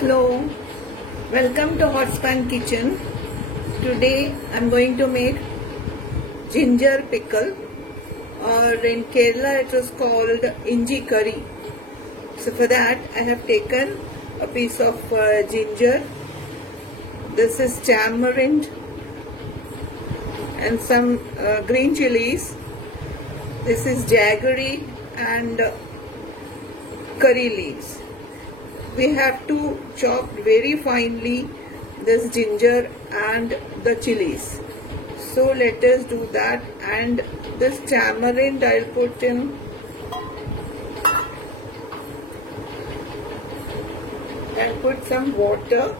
Hello, welcome to Hotspan Kitchen. Today I am going to make ginger pickle, or in Kerala it is called inji curry. So for that I have taken a piece of ginger. This is tamarind and some green chilies. This is jaggery and curry leaves. We have to chop very finely this ginger and the chilies. So let us do that. And this tamarind I'll put in. I'll put some water.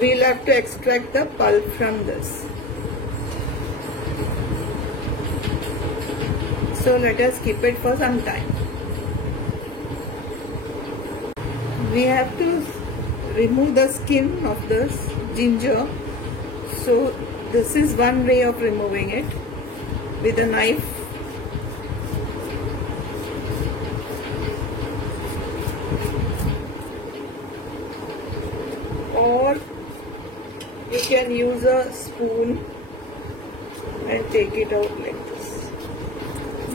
We'll have to extract the pulp from this. So let us keep it for some time. We have to remove the skin of this ginger. So this is one way of removing it with a knife. Or you can use a spoon and take it out like this.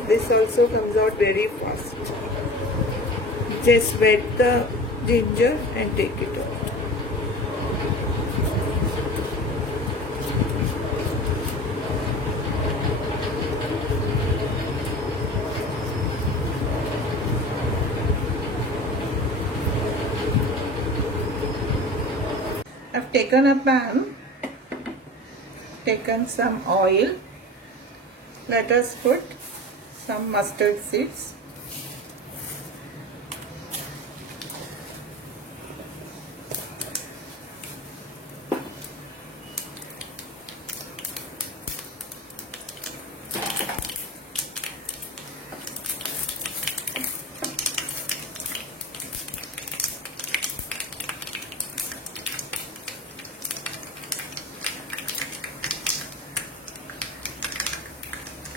This also comes out very fast. Just wet the ginger and take it out. I've taken a pan, taken some oil. Let us put some mustard seeds.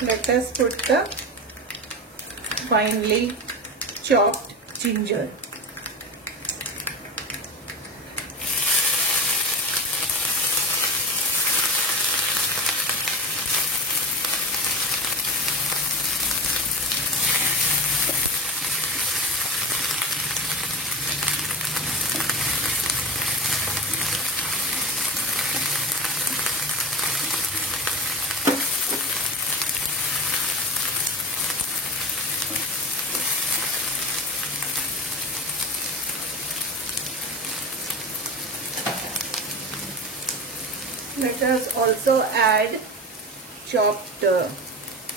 Let us put the finely chopped ginger. Let us also add chopped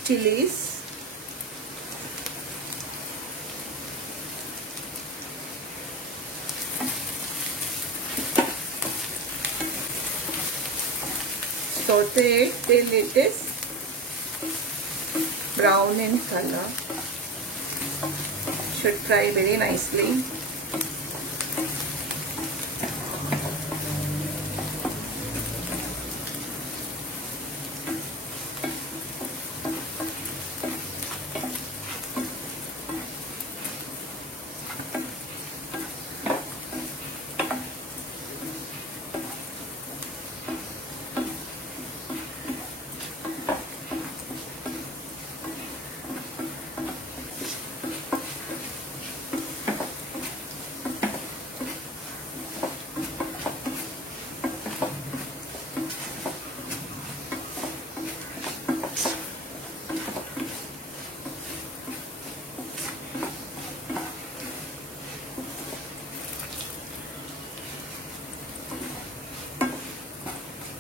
chilies. Saute it till it is brown in color. Should fry very nicely.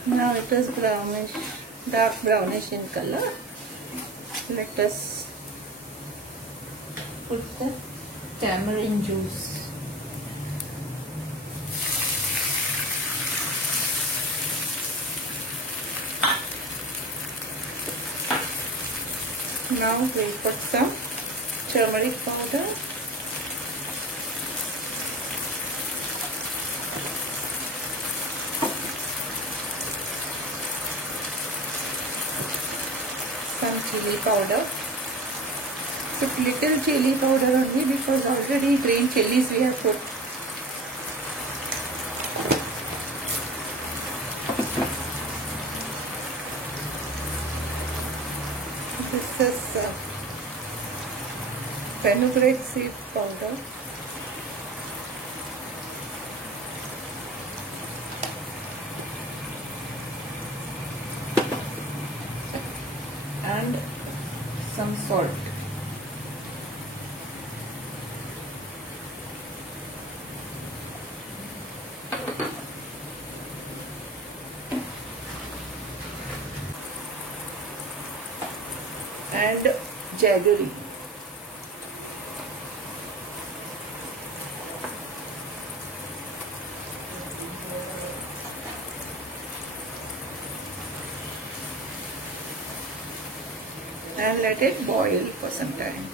Now it is brownish, dark brownish in color. Let us put the tamarind juice. Now we'll put some turmeric powder. Some chili powder. Put little chili powder only because already green chilies we have put. This is fenugreek seed powder. And some salt. And jaggery. And let it boil for some time.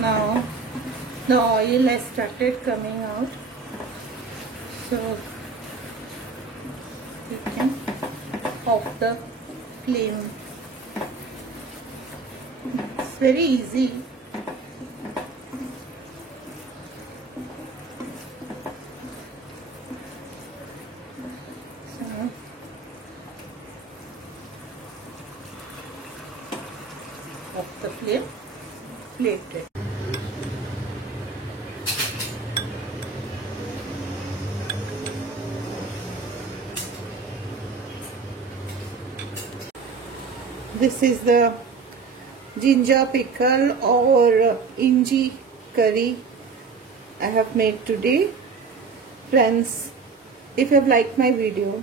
Now the oil has started coming out, so you can off the flame. It's very easy. So off the flame, plate it. This is the ginger pickle or inji curry I have made today. Friends, if you have liked my video,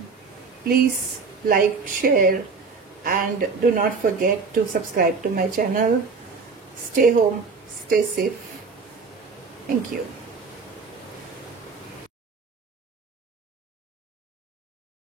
please like, share, and do not forget to subscribe to my channel. Stay home, stay safe. Thank you.